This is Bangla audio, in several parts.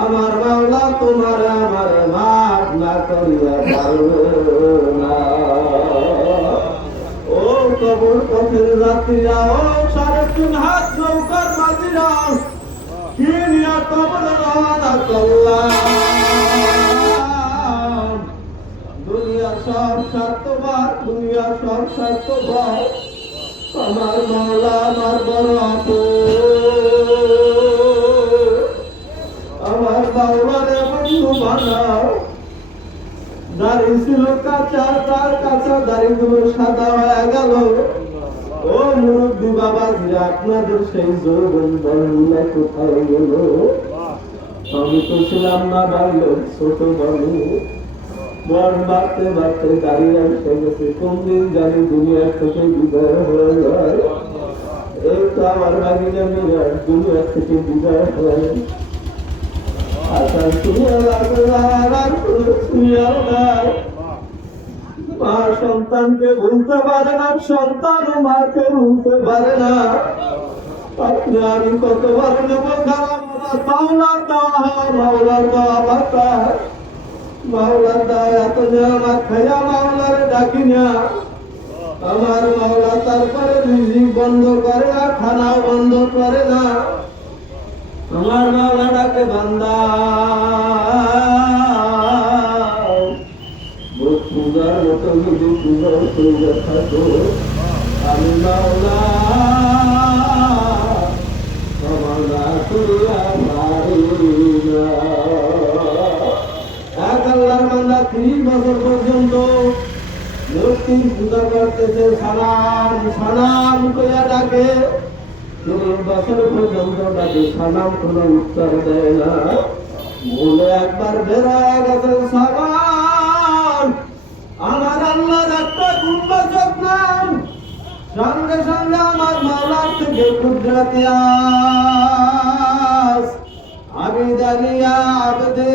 আমার মাওলা তোমার আমার মাফ না করিয়া ও কবর পথের যাত্রীরা, ও সাড়ে তিন হাত নৌকার মাঝিরা, কি নিয়া কবর রওনা করলাম? দুনিয়া সব স্বার্থবার, দুনিয়া সব স্বার্থবার। আমার মাওলা আমার বড় আপন আমার বাউলারে বন্ধু বানাও দাড়ি ছিল কাঁচা, তার কাঁচা দাড়িগুলো সাদা হয়ে গেল। ও মুরব্বী বাবাজিরা আপনাদের সেই যৌবন বলগুলা কোথায় গেল? আমি তো ছিলাম না বাড়লো ছোট বাবু বর বাড়তে বাড়তে এসে গেছে কোন দিন জানি দুনিয়া থেকে বিদায় হয়ে যায়। এই তো আমার বাগিনা মেয়ে দুনিয়া থেকে বিদায় হয়ে নাই মা সন্তানকে ভুলতে পারে না, সন্তান না। আপনি আমি কতবার মাওলার দেওয়া এত নেওয়া খাইয়া মাওলারে ডাকি না আমার মাওলা তারপরে রিজিক বন্ধ করে না খানাও বন্ধ করে না আমার মাওলা ডাকে বান্দা পূজার মতো যদি পূজা পূজা আমি মাওলা মাওলা ত্রিশ বছর পর্যন্ত মূর্তির পূজা করতেছে, সালাম সালাম কইয়া ডাকে। তিরিশ বছর পর্যন্ত ডাকে, সালাম কোনো উত্তর দেয় না। বলে একবার বেড়ায় গেছে, সালাম। আমার আল্লাহর একটা গুম্বাচক সঙ্গে সঙ্গে আমার মাওলার থেকে কুদরতি আস আমি আবদে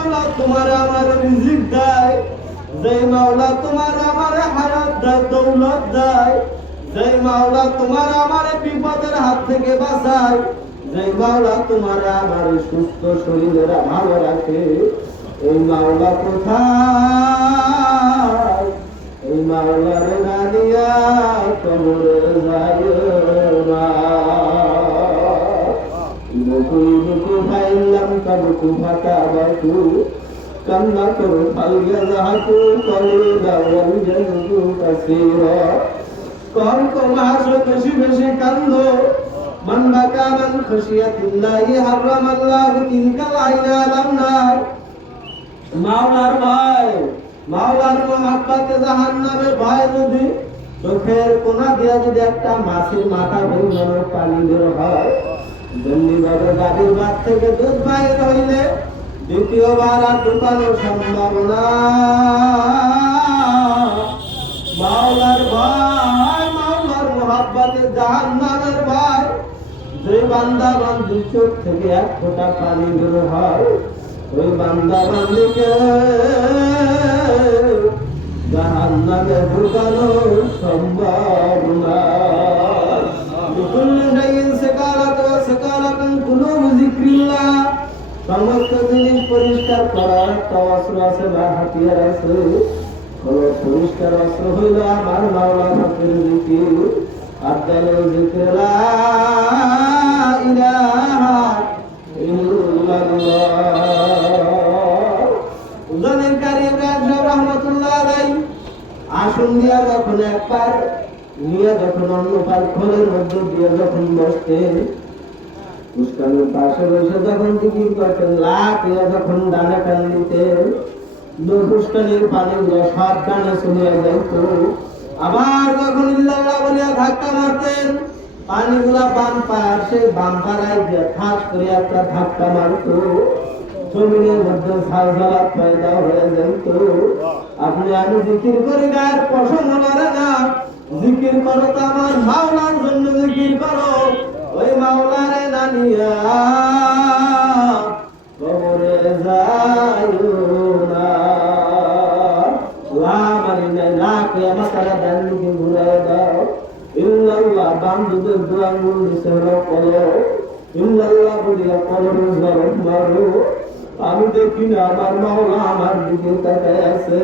মাওলা তোমার আমার রিজিক দেয়। যেই মাওলা তোমার আমার হায়াত দেয়, দৌলত দেয়। যেই মাওলা তোমার আমার বিপদের হাত থেকে বাঁচায়। যেই মাওলা তোমার আমার সুস্থ শরীরের ভালো রাখে। এই মাওলা কোথায়? এই মাওলার নানিয়া কবরে যায়। বুকুই বুকু ফাইলাম কাবুকু ফাটা বাকু কান্না করু ফালগা যাহাকু কলি দাওয়াল জনকু কাসিরা কম কম হাসো বেশি বেশি কান্দো মান বাকা মান খসিয়াতিল্লাহি হারামাল্লাহু তিনকাল আইনা লামনার মাওলার ভাই মাওলার মহাব্বাতে জাহান্নামের ভয় যদি চোখের কোনা দিয়া যদি একটা মাছের মাথা ভেঙানোর পানি বের হয়। থেকে দুধ দ্বিতীয়বার আর সম্ভাবনা যে চোখ থেকে এক ফোঁটা পানি বের হয়, ওই বান্দা বান্দিকে জাহান্নামে ঢুকানো সম্ভব কুলুব যিকরিল্লাহ সমস্ত জিনিস পরিষ্কার করার একটা অস্ত্র আছে, বা হাতিয়ার আছে। হলো পরিষ্কার অস্ত্র হইল আমার মাওলা ফাকির জিকির। আর তাহলে জিকির, লা ইলাহা আসন দিয়া যখন একবার, নিয়ে যখন অন্য পার খোলের মধ্যে দিয়ে যখন বসতেন পাশে বসে যখন করতেন যখন দিতেন পুষ্কানির পানিগুলো সব চলিয়া যাইত। আবার যখন বলিয়া ধাক্কা মারতেন, পানিগুলা বাম বাম পাড়ায় ঠাস করে একটা ধাক্কা মারতো। জমিনের মধ্যে ঝালঝালা পয়দা হয়ে যেত আপনি আমি জিকির করি গায়ের হলারে কিয়ামত আলা দান্দিকে ঘুরায় দাও। ইল্লাল্লাহ জরফ মারো। আমি দেখি না, আমার মাওলা আমার দিকে তাকায় আছে।